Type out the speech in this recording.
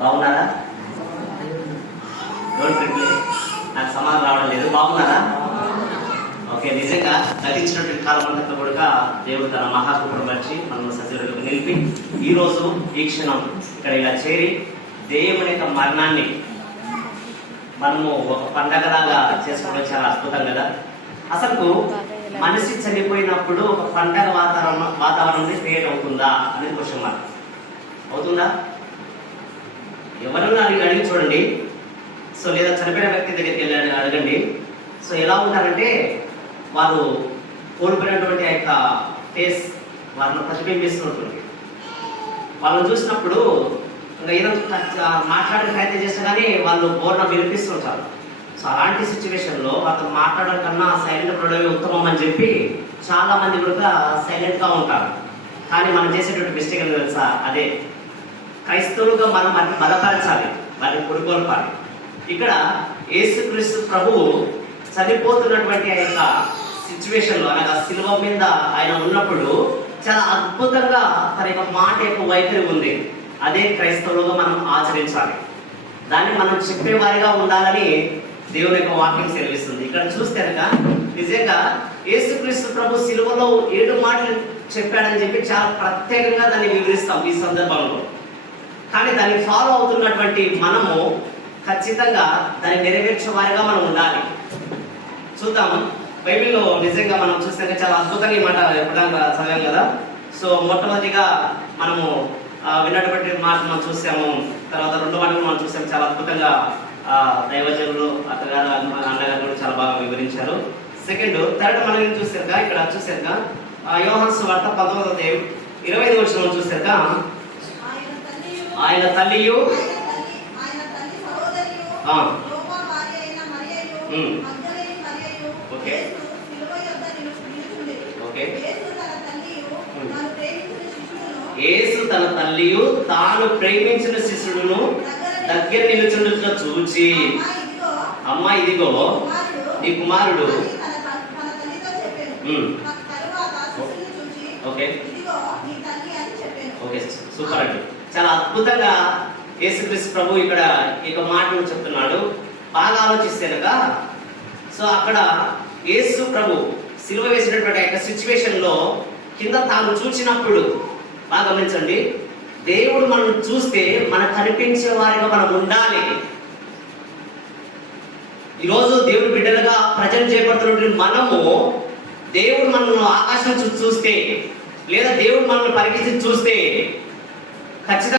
బాగున్నారా? నాకు సమాధానం రావడం లేదు. బాగున్నారా? ఓకే. నిజంగా గతించినటువంటి కాలం అంతా కూడా దేవుడు తన మహాకృపను బట్టి మనల్ని సజీవులకు నిలిపి ఈరోజు ఈ క్షణం ఇక్కడ ఇలా చేరి దేవుని యొక్క మరణాన్ని మనము ఒక పండగలాగా చేసుకోవడం చాలా అద్భుతం కదా. అసలు మనిషి చనిపోయినప్పుడు ఒక పండగ వాతావరణం క్రియేట్ అవుతుందా అనేది క్వశ్చన్ మార్క్. అవుతుందా? ఎవరన్నా అడిగి చూడండి. సో లేదా చనిపోయిన వ్యక్తి దగ్గరికి వెళ్ళి అడగండి. సో ఎలా ఉంటారంటే వారు కోల్పోయినటువంటి ఆ యొక్క ఫేస్ వారిని ప్రతిబింబిస్తుంటుంది. వాళ్ళని చూసినప్పుడు ఇంకా ఏదో మాట్లాడే ప్రయత్నం చేస్తే కానీ వాళ్ళు బోర్న వినిపిస్తుంటారు. సో అలాంటి సిచ్యువేషన్లో వాళ్ళతో మాట్లాడడం కన్నా సైలెంట్ ఉండడమే ఉత్తమం అని చెప్పి చాలా మంది కూడా సైలెంట్గా ఉంటారు. కానీ మనం చేసేటువంటి మిస్టేక్ అని తెలుసా? అదే క్రైస్తవులుగా మనం వాటిని బలపరచాలి, వాటిని పురుగొల్పాలి. ఇక్కడ యేసుక్రీస్తు ప్రభువు చనిపోతున్నటువంటి ఆ యొక్క సిచ్యువేషన్లో అనగా శిలువ మీద ఆయన ఉన్నప్పుడు చాలా అద్భుతంగా తన యొక్క మాట యొక్క వైఖరి ఉంది. అదే క్రైస్తవులుగా మనం ఆచరించాలి. దాన్ని మనం చెప్పేవారిగా ఉండాలని దేవుని యొక్క వాక్యం సెలవిస్తుంది. ఇక్కడ చూస్తే కనుక నిజంగా యేసుక్రీస్తు ప్రభు శిలువలో 7 మాటలు చెప్పాడని చెప్పి చాలా ప్రత్యేకంగా దాన్ని వివరిస్తాం ఈ సందర్భంలో. కానీ దాన్ని ఫాలో అవుతున్నటువంటి మనము ఖచ్చితంగా దాన్ని నెరవేర్చే వారిగా మనం ఉండాలి. చూద్దాం. బైబిల్లో నిజంగా మనం చూస్తే చాలా అద్భుతంగా ఈ మాట ఎప్పుడైనా చదివాం కదా. సో మొట్టమొదటిగా మనము విన్నటువంటి మాట మనం చూసాము. తర్వాత 2 మాటలు మనం చూసాము. చాలా అద్భుతంగా దైవజనులు అత్తగారు అన్నగారు కూడా చాలా బాగా వివరించారు. థర్డ్ మనం ఏం చూసాక ఇక్కడ చూసాక యోహాను సువార్త 19:25 వచనం చూసాక ఆయన తల్లియు ఓకే ఓకే యేసు తన తల్లియు తాను ప్రేమించిన శిష్యుడును దగ్గర నిలుచుండుట చూచి, అమ్మా ఇదిగో నీ కుమారుడు. ఓకే ఓకే, సూపర్ అండి. చాలా అద్భుతంగా యేసుక్రీస్తు ప్రభు ఇక్కడ ఇక మాటలు చెప్తున్నాడు. బాగా ఆలోచిస్తే కనుక సో అక్కడ యేసు ప్రభు సిలువ వేసినటువంటి యొక్క సిచ్యువేషన్ లో కింద తాను చూసినప్పుడు బాగా గమనించండి, దేవుడు మనం చూస్తే మనకు కనిపించే వారిగా మనం ఉండాలి. ఈరోజు దేవుడు బిడ్డలుగా ప్రజలు చేపడుతున్నటువంటి మనము దేవుడు మనల్ని ఆకాశం చూస్తే లేదా దేవుడు మనల్ని పరిగెత్తి చూస్తే ఖచ్చితంగా